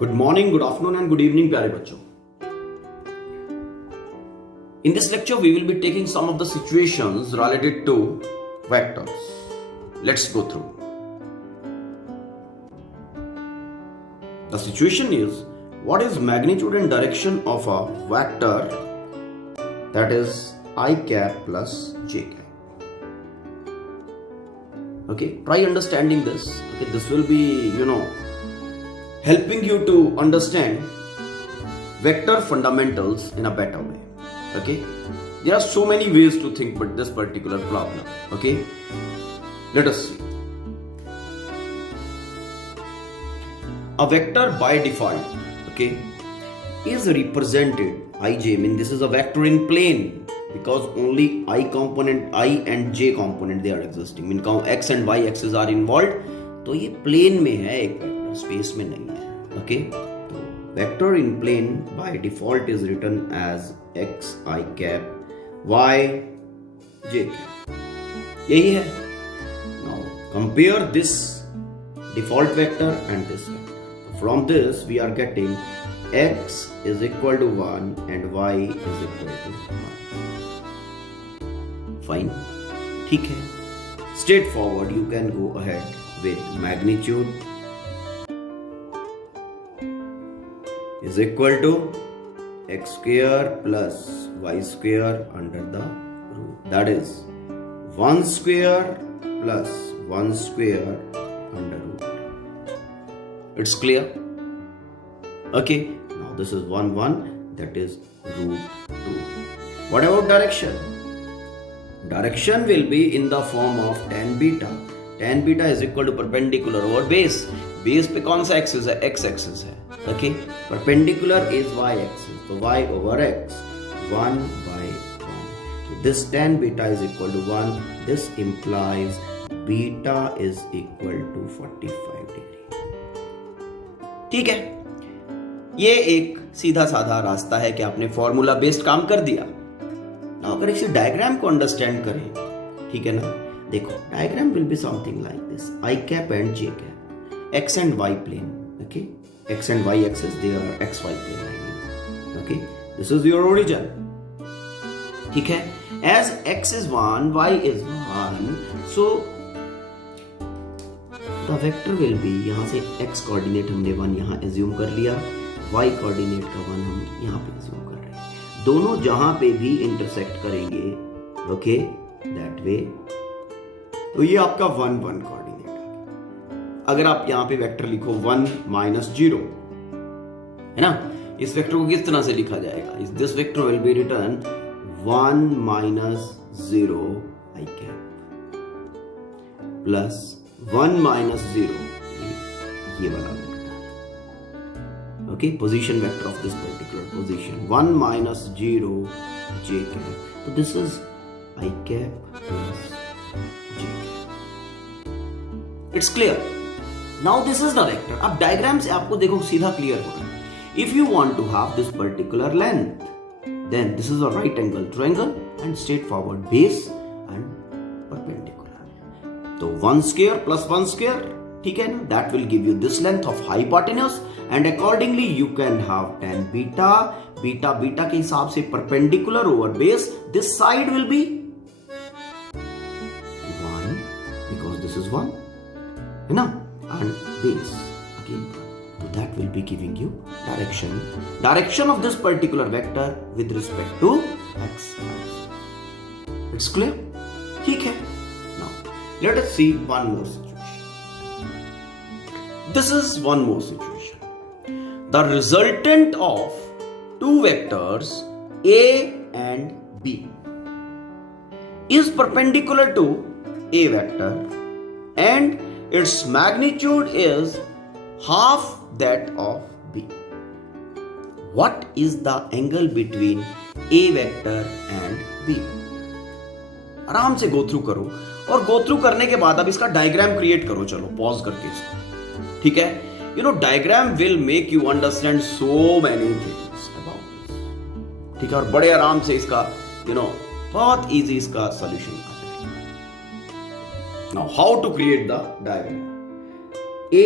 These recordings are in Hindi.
Good morning, good afternoon and good evening प्यारे बच्चों. In this lecture we will be taking some of the situations related to vectors. Let's go through. The situation is, what is magnitude and direction of a vector that is I cap plus j cap? Okay, try understanding this. Okay, this will be helping you to understand vector fundamentals in a better way. Okay, there are so many ways to think but this particular problem. Okay, let us see. A vector by default, okay, is represented ij. I mean, this is a vector in plane because only I component, I and j component they are existing. I mean, x and y axis are involved. तो ये प्लेन में है, एक वेक्टर स्पेस में नहीं है. ओके, तो vector in plane by default is written as x I cap y j cap. यही है. Now compare this default vector and this vector. From this we are getting x is equal to 1 and y is equal to 1. Fine. ठीक है. Straightforward, you can go ahead with magnitude is equal to x square plus y square under the root. That is 1 square plus 1 square under root. It's clear? Okay. Now this is 1 1, that is root 2. What about direction? Direction will be in the form of tan beta. Tan beta is equal to perpendicular over base. Base पे कौन सा एक्सिस है? x एक्सिस है. Okay, perpendicular is y axis, तो y over x 1 by 1. So this tan beta is equal to 1. This implies beta is equal to 45 degree. ठीक है, ये एक सीधा साधा रास्ता है कि आपने फॉर्मूला बेस्ड काम कर दिया. अगर इसी डायग्राम को अंडरस्टैंड करें, ठीक है ना, देखो diagram will be something like this. I cap and J cap, X and Y plane. Okay, X and Y axis they are X Y plane. I mean, okay, this is your origin. ठीक है, as X is 1, Y is 1, so the vector will be, यहां से एक्स कोऑर्डिनेट हमने 1 यहां एज्यूम कर लिया, वाई कोऑर्डिनेट का 1 हम यहां पे एज्यूम कर रहे हैं. दोनों जहां पे भी इंटरसेक्ट करेंगे, ओके, दैट वे, तो ये आपका 1 1 कोऑर्डिनेट आ गया. अगर आप यहां पे वेक्टर लिखो 1 -0, है ना, इस वेक्टर को किस तरह से लिखा जाएगा? This vector will be return 1 -0 i cap plus 1 -0 ये वाला vector. Okay, position vector of this particular position 1 -0 j cap. तो this is I cap plus j cap. It's clear. Now this is the vector. अब डायग्राम से आपको देखो सीधा क्लियर हो रहा है. If you want to have this particular length, then this is a right angle triangle and straightforward base and perpendicular. तो 1 square plus 1 square, ठीक है ना, that will give you this length of hypotenuse and accordingly you can have tan beta. Beta के हिसाब से perpendicular over base, this side will be 1 because this is 1, है ना, and base again. So that will be giving you direction of this particular vector with respect to x. It's clear? ठीक है. Now let us see one more situation. This is one more situation. The resultant of two vectors A and B is perpendicular to A vector and its magnitude is half that of B. What is the angle between A vector and B? आराम से गो थ्रू करो और गो थ्रू करने के बाद अब इसका डायग्राम क्रिएट करो. चलो पॉज करके इसको, ठीक है. Diagram will make you understand so many things about this. ठीक है, और बड़े आराम से इसका बहुत इजी इसका सॉल्यूशन आता है. Now how to create the diagram. A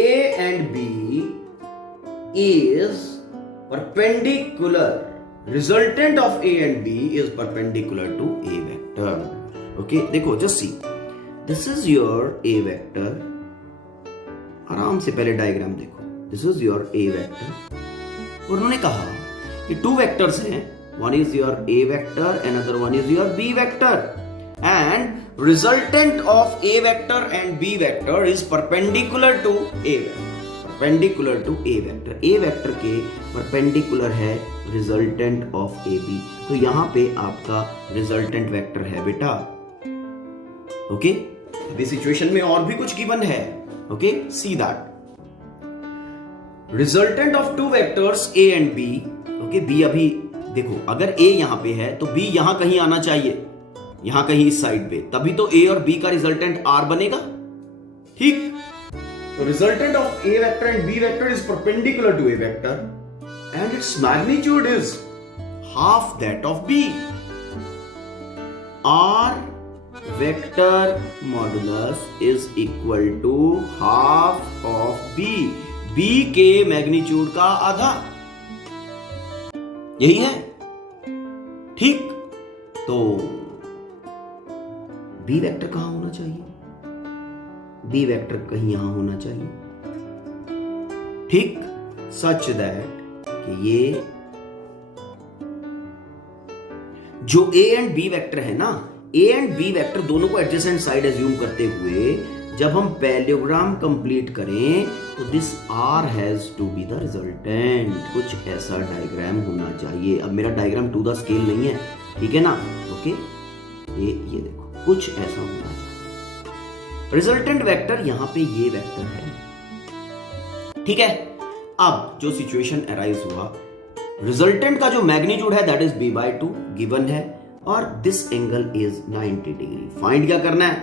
and B is perpendicular, resultant of A and B is perpendicular to A vector. Okay, देखो just see, this is your A vector. आराम से पहले डायग्राम देखो, this is your A vector. और उन्होंने कहा कि टू वेक्टर्स हैं, one is your A vector, another one is your B vector, and resultant of A vector and B vector is perpendicular to A vector. Perpendicular to A vector. A vector के perpendicular है resultant of AB. तो यहां पे आपका resultant vector है बेटा. ओके, अभी सिचुएशन में और भी कुछ गिवन है. Okay, see that. Resultant of two vectors A and B. Okay, B अभी देखो, अगर A यहां पे है तो B यहां कहीं आना चाहिए, यहां कहीं इस साइड पे, तभी तो A और B का रिजल्टेंट R बनेगा. ठीक, the resultant of A vector and B vector is perpendicular to A vector and its magnitude is half that of B. R vector modulus is equal to half of B. B के मैग्नीट्यूड का आधा, यही है. ठीक, तो B वेक्टर कहां होना चाहिए? B वेक्टर कहीं यहां होना चाहिए. ठीक, सच दैट कि ये जो A एंड B वेक्टर है ना, A एंड B वेक्टर दोनों को एडजेसेंट साइड एज्यूम करते हुए जब हम पैरेललोग्राम कंप्लीट करें तो this R has to be the resultant. कुछ ऐसा डायग्राम होना चाहिए. अब मेरा डायग्राम टू द स्केल नहीं है, ठीक है ना. ओके, ये देखो, कुछ ऐसा होना चाहिए. रिजल्टेंट वेक्टर यहां पे ये वेक्टर है. ठीक है, अब जो सिचुएशन अराइज हुआ, रिजल्टेंट का जो मैग्नीट्यूड है दैट इज b/2 गिवन है और this angle is 90 degree. Find क्या करना है?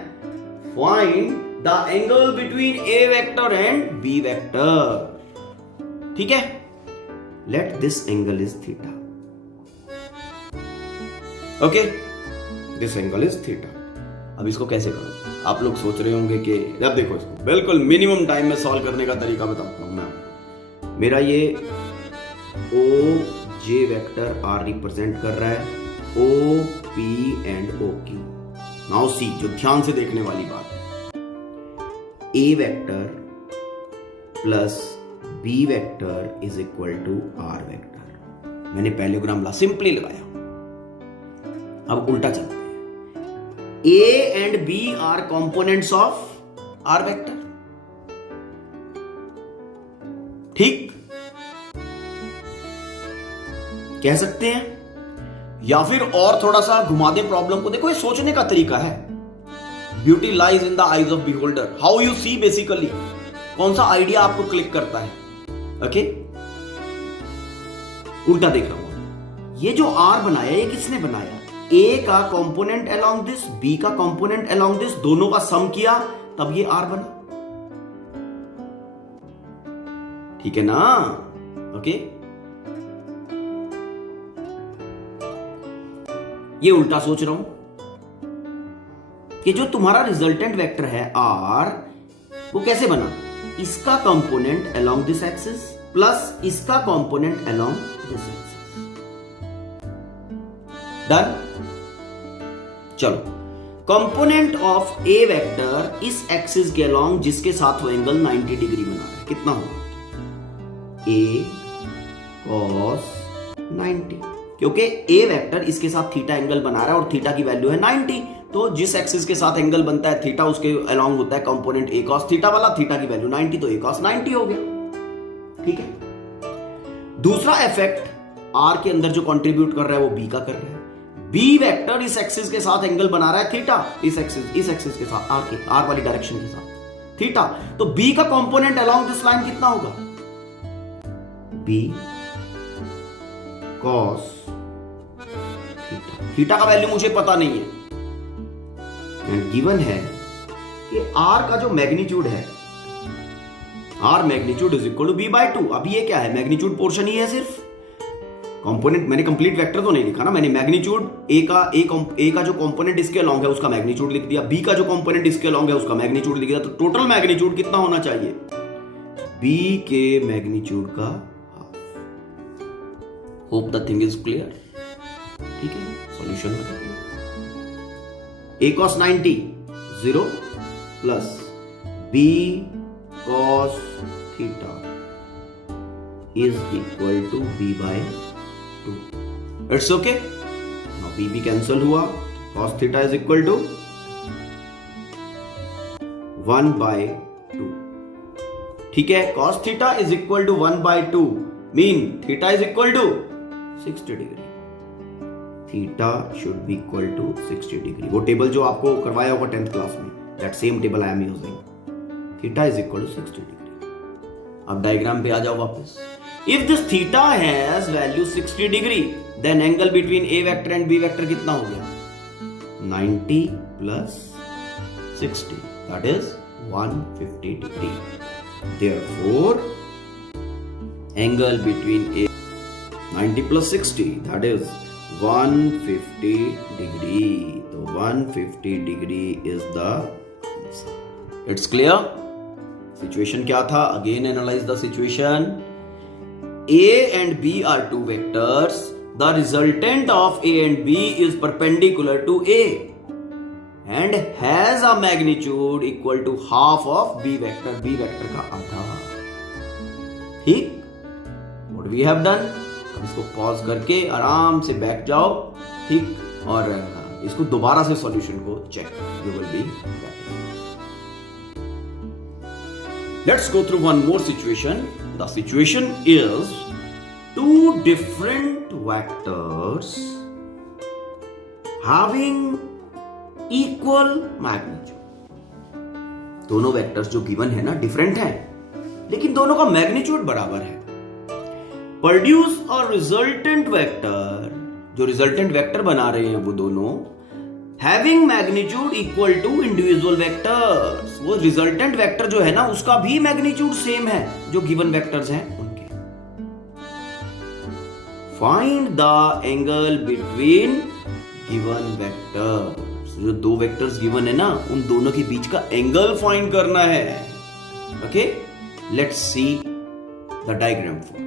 Find the angle between A vector and B vector. ठीक है, let this angle is theta. Okay, this angle is theta. अब इसको कैसे करूं? आप लोग सोच रहे होंगे कि जब देखो इसको बिल्कुल मिनिमम टाइम में सॉल्व करने का तरीका बताता हूं मैं. मेरा ये O J vector R represent कर रहा है O P and O Q. Now see, जो ध्यान से देखने वाली बात है, A vector plus B vector is equal to R vector. मैंने पैरेललोग्राम सिंपली लगाया. अब उल्टा चलते हैं. A and B are components of R vector. ठीक, कह सकते हैं, या फिर और थोड़ा सा घुमा दें प्रॉब्लम को. देखो, ये सोचने का तरीका है. Beauty lies in the eyes of beholder. How you see, basically कौन सा आइडिया आपको क्लिक करता है. ओके, उल्टा देख रहा हूं. ये जो R बनाया, ये किसने बनाया? A का कंपोनेंट अलोंग दिस, B का कंपोनेंट अलोंग दिस, दोनों का सम किया तब ये R बना. ठीक है ना. ओके, ये उल्टा सोच रहा हूं कि जो तुम्हारा रिजल्टेंट वेक्टर है R, वो कैसे बना? इसका component along this axis plus इसका component along this axis. Done. चलो, कंपोनेंट ऑफ A वेक्टर इस एक्सिस के अलोंग जिसके साथ वो एंगल 90 डिग्री बना रहा है, कितना होगा? A cos 90, क्योंकि A वेक्टर इसके साथ थीटा एंगल बना रहा है और थीटा की वैल्यू है 90. तो जिस एक्सिस के साथ एंगल बनता है थीटा, उसके अलोंग होता है कंपोनेंट A cos थीटा वाला. थीटा की वैल्यू 90, तो A cos 90 हो गया. ठीक है. दूसरा इफेक्ट, R के अंदर जो कंट्रीब्यूट कर रहा है वो B का कर रहा है. B वेक्टर इस एक्सिस के साथ एंगल बना रहा है थीटा, इस एक्सिस के साथ, R वाली डायरेक्शन के साथ थीटा. तो B का कंपोनेंट अलोंग दिस लाइन कितना होगा? B cos theta. थीटा का वैल्यू मुझे पता नहीं है, एंड गिवन है कि R का जो मैग्नीट्यूड है, R magnitude is equal to B/2. अब ये क्या है? मैग्नीट्यूड पोर्शन ही है सिर्फ. कंपोनेंट मैंने कंप्लीट वेक्टर तो नहीं लिखा ना, मैंने मैग्नीट्यूड A का जो कंपोनेंट इसके अलोंग है उसका मैग्नीट्यूड लिख दिया, B का जो कंपोनेंट इसके अलोंग है उसका मैग्नीट्यूड लिख दिया. तो टोटल मैग्नीट्यूड कितना होना चाहिए? B के मैग्नीट्यूड का hope the thing is clear. ठीक है, सॉल्यूशन बताते हैं। a cos 90 0 plus b cos theta is equal to b by 2. It's okay. Now b cancel हुआ, cos theta is equal to 1 by 2. ठीक है, cos theta is equal to 1 by 2 mean theta is equal to 60 degree. Theta should be equal to 60 degree. वो टेबल जो आपको करवाया होगा 10th क्लास में, that same table I am using. Theta is equal to 60 degree. अब डायग्राम पे आ जाओ वापस। If this theta has value 60 degree then angle between A vector and B vector कितना हो गया? 90 plus 60 that is 150 degree. Therefore angle between a 90 plus 60 that is 150 degree. So 150 degree is the answer. It's clear? Situation क्या था? Again analyze the situation. A and B are two vectors. The resultant of A and B is perpendicular to A and has a magnitude equal to half of B vector. B vector का आधा। ठीक? What we have done? इसको पॉज करके आराम से बैठ जाओ, ठीक, और इसको दोबारा से सॉल्यूशन को चेक। You will be let's go through one more situation. The situation is two different vectors having equal magnitude. दोनों वेक्टर्स जो गिवन है ना डिफरेंट हैं, लेकिन दोनों का मैग्नीट्यूड बराबर है। प्रोड्यूस और रिजल्टेंट वेक्टर, जो रिजल्टेंट वेक्टर बना रहे हैं वो दोनों having magnitude equal to individual vectors. वो रिजल्टेंट वेक्टर जो है ना उसका भी मैग्नीट्यूड सेम है जो गिवन वेक्टर्स हैं उनके। Find the angle between given vectors. जो दो वेक्टर्स गिवन है ना उन दोनों के बीच का एंगल फाइंड करना है। Okay, let's see the diagram first.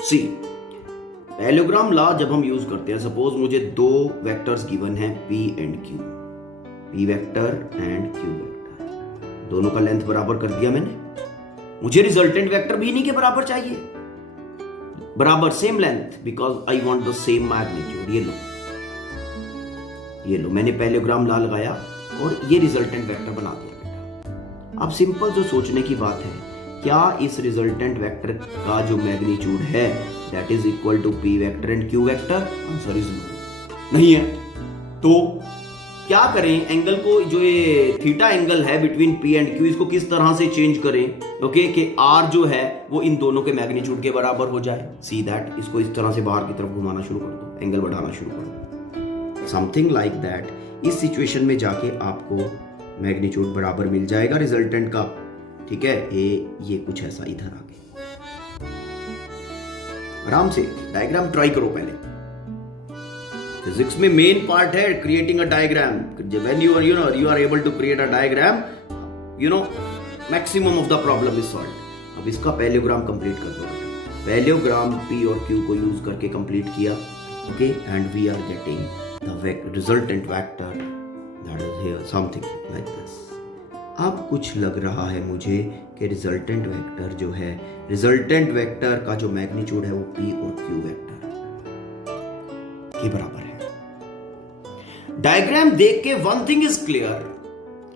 See, parallelogram law जब हम यूज करते हैं, सपोज मुझे दो वेक्टर्स गिवन हैं P and Q, P vector and Q vector, दोनों का लेंथ बराबर कर दिया मैंने। मुझे रिजल्टेंट वेक्टर भी इन्हीं के बराबर चाहिए, बराबर same length, because I want the same magnitude. ये लो मैंने पैरेललोग्राम लॉ लगाया और ये रिजल्टेंट वेक्टर बना दिया बेटा। अब सिंपल जो सोचने की बात है, क्या इस रिजल्टेंट वेक्टर का जो मैग्नीट्यूड है that is equal to P vector and Q vector? Answer is no, नहीं है। तो क्या करें, एंगल को, जो ये थीटा एंगल है बिटवीन P एंड Q, इसको किस तरह से चेंज करें? ओके, कि R जो है वो इन दोनों के मैग्नीट्यूड के बराबर हो जाए। सी दैट, इसको इस तरह से बाहर की तरफ घुमाना शुरू कर दो, एंगल बढ़ाना शुरू कर दो, समथिंग लाइक दैट। इस सिचुएशन में जाके आपको मैग्नीट्यूड बराबर मिल जाएगा रिजल्टेंट का। ठीक है, ये कुछ ऐसा इधर आ गया। आराम से डायग्राम ट्राई करो पहले। फिजिक्स में मेन पार्ट है creating a diagram. When you are able to create a diagram, maximum of the problem is solved. अब इसका पैरेललोग्राम कंप्लीट कर दो। पैरेललोग्राम P और Q को यूज करके कंप्लीट किया। Okay, and we are getting the resultant vector that is here, something like this. अब कुछ लग रहा है मुझे कि रिजल्टेंट वेक्टर जो है, रिजल्टेंट वेक्टर का जो मैग्नीट्यूड है वो P और Q वेक्टर के बराबर है। डायग्राम देख के वन थिंग इज क्लियर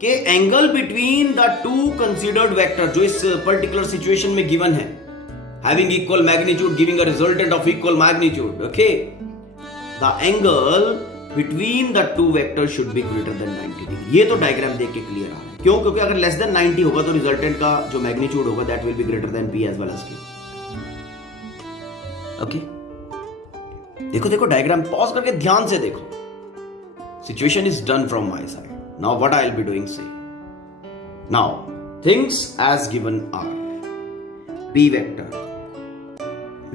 कि angle between the two considered vector जो इस पर्टिकुलर सिचुएशन में गिवन है, having equal magnitude giving a resultant of equal magnitude, okay, the angle between the two vector should be greater then 90 degree. ये तो डायग्राम देख के क्लियर आ रहा है। क्यों? क्योंकि अगर लेस देन 90 होगा तो रिजल्टेंट का जो मैग्नीट्यूड होगा that will be greater than P as well as Q। Okay, देखो देखो डायग्राम पॉज करके ध्यान से देखो। Situation is done from my side. Now what I will be doing, say now things as given are P vector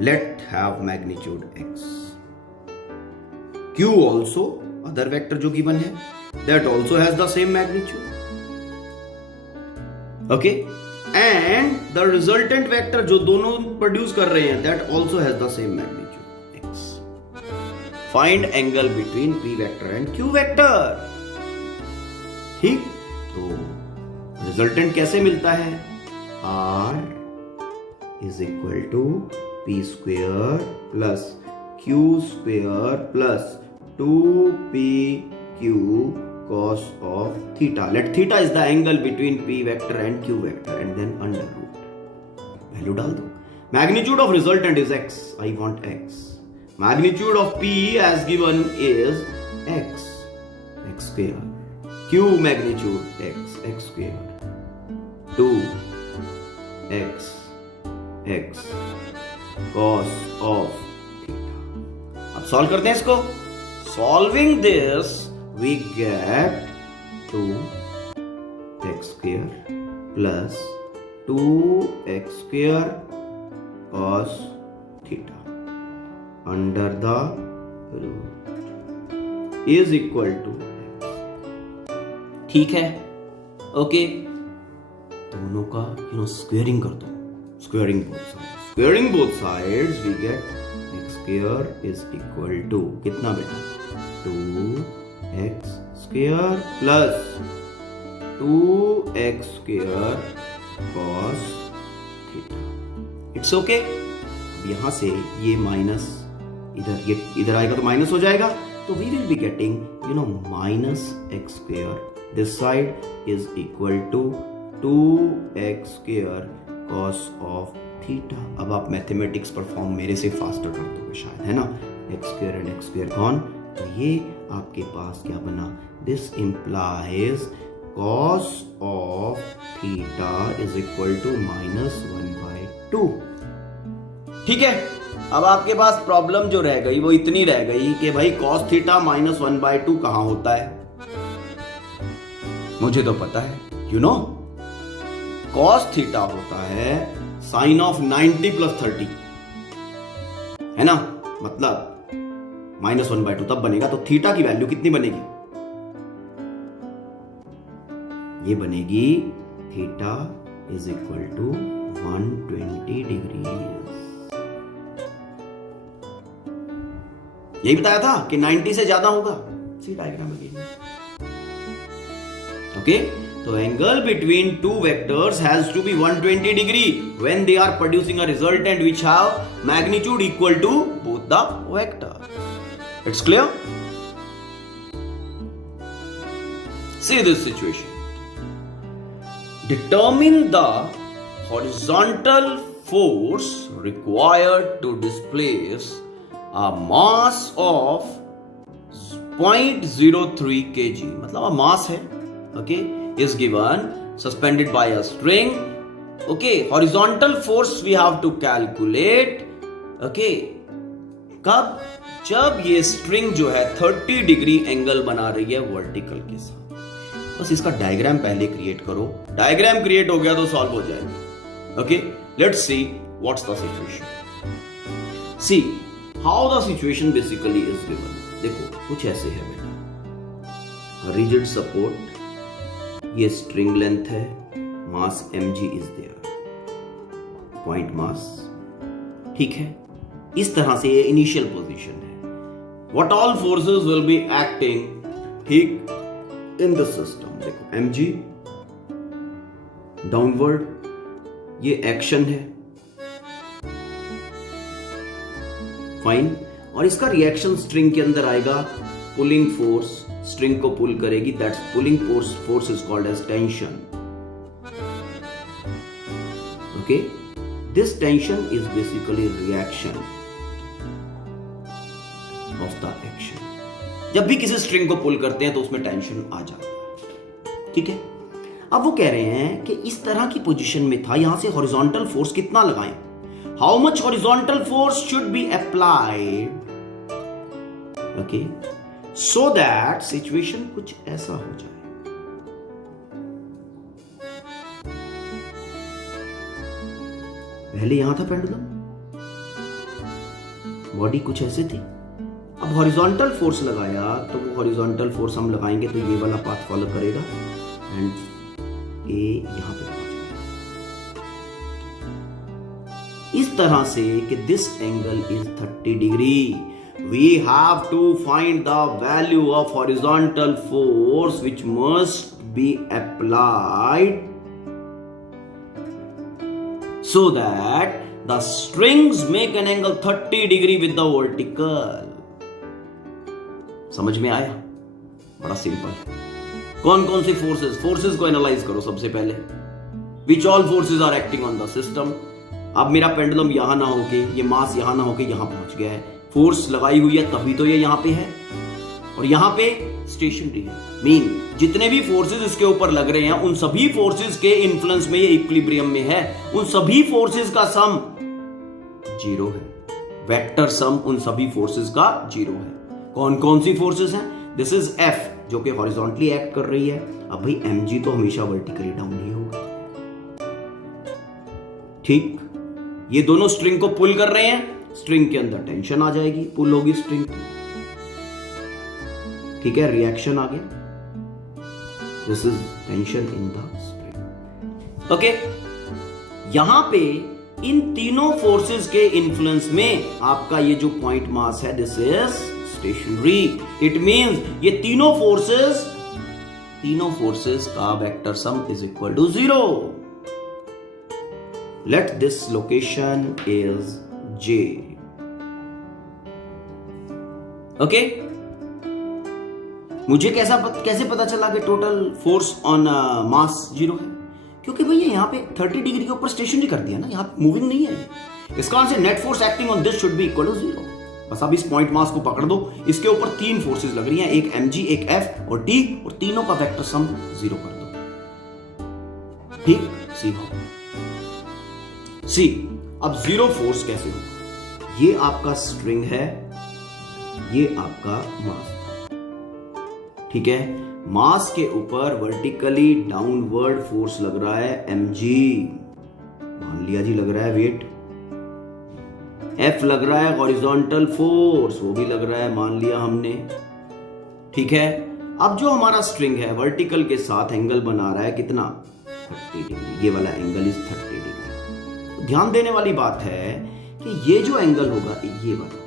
let have magnitude x, Q also other vector जो given है that also has the same magnitude, okay, and the resultant vector जो दोनों प्रोड्यूस कर रहे हैं that also has the same magnitude x. Find angle between p vector and q vector. ठीक, तो रिजल्टेंट कैसे मिलता है? r is equal to p square plus q square plus 2pq cos of theta. Let theta is the angle between p vector and q vector and then under root. Value डाल दो. Magnitude of resultant is x. I want x. Magnitude of p as given is x. X square. Q magnitude x. X square. 2 x. X. Cos of theta. अब सॉल्व करते हैं इसको. Solving this, we get 2x square plus 2x square cos theta under the root is equal to x. ठीक है, ओके. दोनों का स्क्वेयरिंग कर दो. Squaring both sides. Squaring both sides, we get x square is equal to कितना बेटा? 2x square plus 2x square cos theta. It's okay. अब यहां से ये माइनस इधर आएगा तो माइनस हो जाएगा, तो we will be getting minus x square. This side is equal to 2x square cos of theta. अब आप मैथमेटिक्स परफॉर्म मेरे से फास्टर कर दोगे शायद, है ना? x square and x square gone. तो ये आपके पास क्या बना? This implies cos of theta is equal to -1/2. ठीक है, अब आपके पास प्रॉब्लम जो रह गई वो इतनी रह गई कि भाई cos थीटा -1/2 कहां होता है? मुझे तो पता है, cos थीटा होता है sin of 90 + 30, है ना? मतलब -1/2 तब बनेगा, तो थीटा की वैल्यू कितनी बनेगी? ये बनेगी theta is equal to 120 degree. यही बताया था कि 90 से ज्यादा होगा. See diagram again. ओके, तो angle between two vectors has to be 120 degree when they are producing a resultant which have magnitude equal to both the vector. It's clear? See this situation. Determine the horizontal force required to displace a mass of 0.03 kg. मतलब mass है, okay, is given suspended by a string. Okay, horizontal force we have to calculate. Okay, कब? जब ये स्ट्रिंग जो है 30 डिग्री एंगल बना रही है वर्टिकल के साथ. बस इसका डायग्राम पहले क्रिएट करो. डायग्राम क्रिएट हो गया तो सॉल्व हो जाएगा. Okay, let's see what's the situation. See how the situation basically is given. देखो कुछ ऐसे है बेटा. रिजिड सपोर्ट, ये स्ट्रिंग लेंथ है, mass mg is there, point mass. ठीक है, इस तरह से ये इनिशियल पोजीशन है. What all forces will be acting ठीक in the system. देखो mg डाउनवर्ड, ये एक्शन है, फाइन. और इसका रिएक्शन स्ट्रिंग के अंदर आएगा. पुलिंग फोर्स स्ट्रिंग को पुल करेगी. That's pulling force is called as tension. Okay, this tension is basically reaction of the action. जब भी किसी स्ट्रिंग को पुल करते हैं तो उसमें टेंशन आ जाता है. ठीक है, अब वो कह रहे हैं कि इस तरह की पोजीशन में था, यहां से हॉरिजॉन्टल फोर्स कितना लगाएं? How much horizontal force should be applied, okay, so that situation कुछ ऐसा हो जाए. पहले यहां था पेंडुलम, बॉडी कुछ ऐसे थी. अब हॉरिजॉन्टल फोर्स लगाया तो वो हॉरिजॉन्टल फोर्स हम लगाएंगे तो ये वाला पाथ फॉलो करेगा एंड ए यहां पे पहुंच गया. इस तरह से कि this angle is 30 degree. We have to find the value of horizontal force which must be applied so that the strings make an angle 30 degree with the vertical. समझ में आया? बड़ा सिंपल. कौन कौन सी फोर्सेस को एनालाइज करो सबसे पहले. Which all forces are acting on the system. अब मेरा पेंडुलम यहां ना होके, ये मास यहां ना होके यहां पहुंच गया है. फोर्स लगाई हुई है तभी तो ये यहां पे है, और यहां पे स्टेशनरी है. मीन जितने भी फोर्सेस इसके ऊपर लग रहे हैं उन सभी फोर्सेस के इन्फ्लुएंस में ये इक्विलिब्रियम में है. उन सभी फोर्सेस का सम 0 है. वेक्टर सम उन सभी फोर्सेस का 0 है. कौन कौन सी फोर्सेस हैं? दिस इज एफ जो कि हॉरिजॉन्टली एक्ट कर रही है. अब भाई mg तो हमेशा वर्टिकली डाउन ही होगा. ठीक, ये दोनों स्ट्रिंग को पुल कर रहे हैं. स्ट्रिंग के अंदर टेंशन आ जाएगी, पुल होगी स्ट्रिंग. ठीक है, रिएक्शन आ गया. This is tension in the spring. Okay, यहां पे इन तीनों फोर्सेस के इन्फ्लुएंस में आपका ये जो पॉइंट मास है this is stationary. It means ये तीनों फोर्सेस का vector sum is equal to 0. Let this location is J. Okay? मुझे कैसे पता चला कि टोटल फोर्स ऑन मास 0 है? क्योंकि भैया यहाँ पे 30 डिग्री के ऊपर स्टेशनरी कर दिया ना, यहाँ मूविंग नहीं है. इसका answer net force acting on this should be equal to 0. बस अब इस पॉइंट मास को पकड़ दो. इसके ऊपर 3 फोर्सेस लग रही हैं, एक mg, एक f और t, और तीनों का वेक्टर सम 0 कर दो. ठीक, सी हो. सी, अब 0 फोर्स कैसे होगा? ये आपका स्ट्रिंग है, ये आपका मास. ठीक है, मास के ऊपर वर्टिकली डाउनवर्ड फोर्स लग रहा है mg. मान लिया जी लग रहा है वेट. F लग रहा है हॉरिजॉन्टल फोर्स, वो भी लग रहा है, मान लिया हमने. ठीक है, अब जो हमारा स्ट्रिंग है वर्टिकल के साथ एंगल बना रहा है कितना? 30 डिग्री. ये वाला एंगल इज 30 डिग्री. ध्यान देने वाली बात है कि ये जो एंगल होगा ये वाला,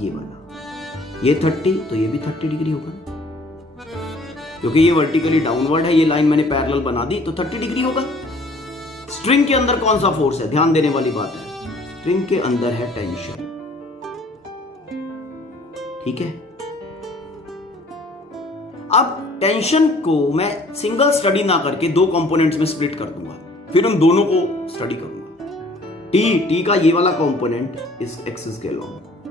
ये वाला, ये 30 तो ये भी 30 डिग्री होगा, क्योंकि ये वर्टिकली डाउनवर्ड है. ये लाइन मैंने पैरेलल बना दी तो 30 डिग्री होगा. स्ट्रिंग के अंदर कौन सा फोर्स है? ध्यान देने वाली बात है, स्ट्रिंग के अंदर है टेंशन. ठीक है, अब टेंशन को मैं सिंगल स्टडी ना करके 2 कंपोनेंट्स में स्प्लिट कर दूंगा, फिर उन दोनों को स्टडी करूंगा. टी का ये वाला कंपोनेंट इस एक्सिस के लॉन्ग,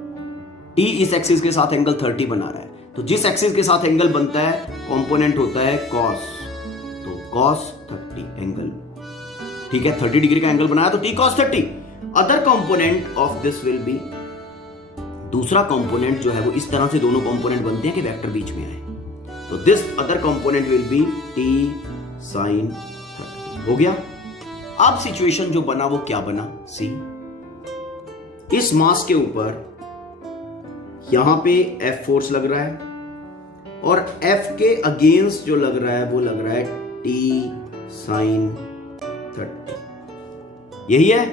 टी इस एक्सिस के साथ एंगल 30 बना रहा है. तो जिस एक्सिस के साथ एंगल बनता है कंपोनेंट होता है कॉस, तो कॉस 30 एंगल. ठीक है, 30 डिग्री का एंगल बनाया तो T cos 30. Other component of this will be, दूसरा कंपोनेंट जो है वो इस तरह से दोनों कंपोनेंट बनते हैं कि वेक्टर बीच में आए. तो this other component will be T sine 30. हो गया. अब सिचुएशन जो बना वो क्या बना? सी, इस मास के ऊपर यहां पे F फोर्स लग रहा है, और F के अगेंस्ट जो लग रहा है वो लग रहा है T साइन 30. यही है.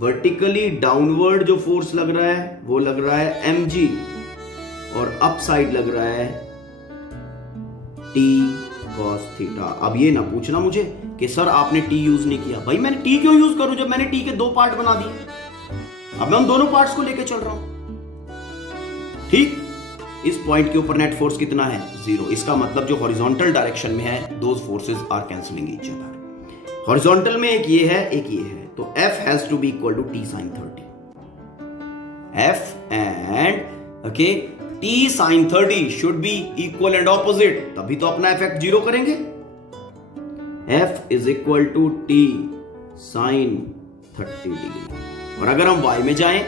वर्टिकली डाउनवर्ड जो फोर्स लग रहा है वो लग रहा है mg, और अप साइड लग रहा है T cos थीटा. अब ये ना पूछना मुझे कि सर आपने T यूज नहीं किया. भाई मैंने T क्यों यूज करूं जब मैंने T के 2 पार्ट बना दिए? अब मैं उन दोनों पार्ट्स को लेके चल रहा हूं. ठीक, इस पॉइंट के ऊपर नेट फोर्स कितना है? 0. इसका मतलब जो हॉरिजॉन्टल डायरेक्शन में है those forces are cancelling each other. Horizontal में एक ये है, एक ये है, तो F has to be equal to T sin 30. F एंड okay T sin 30 should be equal and opposite, तभी तो अपना इफेक्ट 0 करेंगे. F is equal to T sin 30 degree. और अगर हम y में जाएं,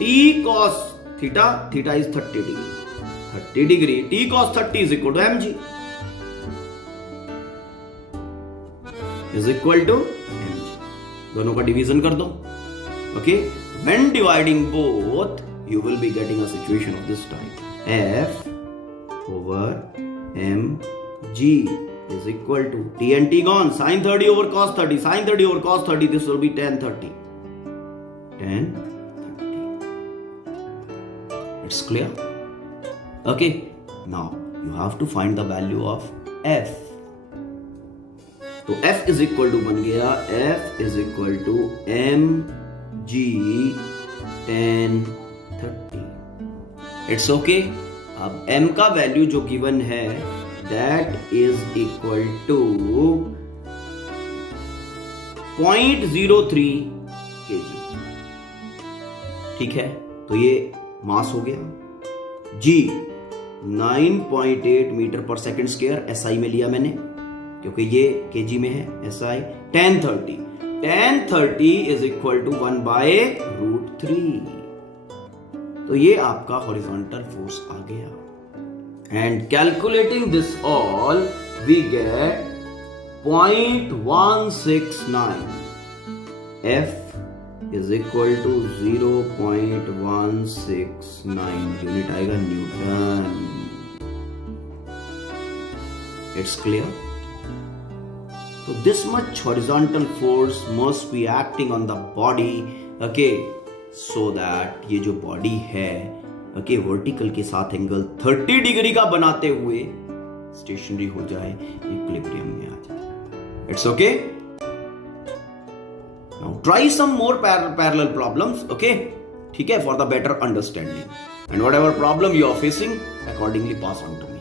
T cos theta, theta is 30 degree, 30 degree T cos 30 is equal to mg, is equal to mg. दोनों का डिवीजन कर दो. Okay, when dividing both you will be getting a situation of this type. F over mg is equal to T and T gone, sin 30 over cos 30, sin 30 over cos 30, this will be tan 30. 10, 30. It's clear? Okay. Now you have to find the value of f. तो f इज इक्वल टू बन गया f is equal to mg 10, 30. It's okay. अब m का वैल्यू जो गिवन है that is equal to 0.03 kg. ठीक है, तो ये मास हो गया. g 9.8 मीटर पर सेकंड स्क्वायर SI में लिया मैंने क्योंकि ये kg में है. SI 1030 is equal to 1/√3. तो ये आपका हॉरिजॉन्टल फोर्स आ गया. And calculating this all we get 0.169. F is equal to 0.169 unit आएगा newton. It's clear? So this much horizontal force must be acting on the body, okay, so that ये जो body है, okay, vertical के साथ एंगल 30 डिग्री का बनाते हुए स्टेशनरी हो जाए, इक्विलिब्रियम में आ जाए. It's okay? Now try some more parallel problems, okay? ठीक है, for the better understanding. And whatever problem you are facing, accordingly pass on to me.